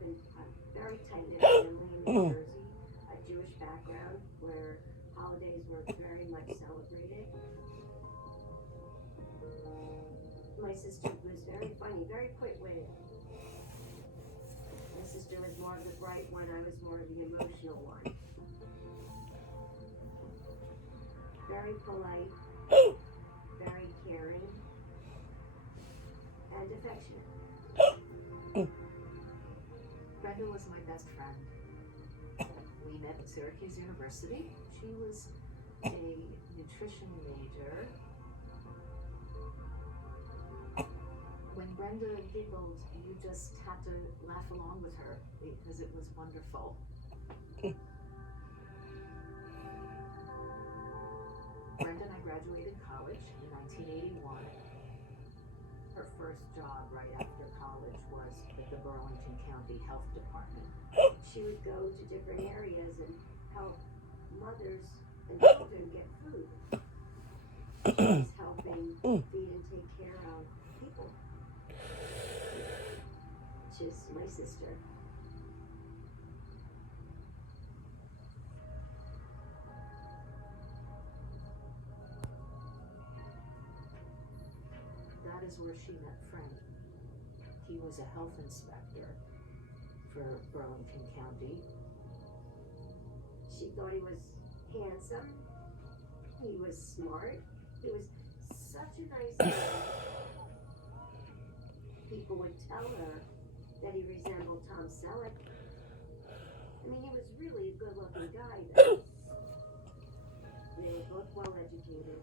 up in a very tight-knit family in New Jersey, a Jewish background where holidays were very much celebrated. My sister was very funny, very quick-witted. My sister was more of the bright one, I was more of the emotional one. Very polite, very caring, and affectionate. Brenda was my best friend. We met at Syracuse University. She was a nutrition major. When Brenda giggled, you just had to laugh along with her because it was wonderful. Brenda and I graduated college in 1981. Her first job right after college was at the Burlington County Health Department. She would go to different areas and help mothers and children get food. She was helping feed and take care of people. She's my sister. That is where she met Frank. He was a health inspector for Burlington County. She thought he was handsome. He was smart. He was such a nice guy. People would tell her that he resembled Tom Selleck. I mean, he was really a good-looking guy, though. They were both well-educated.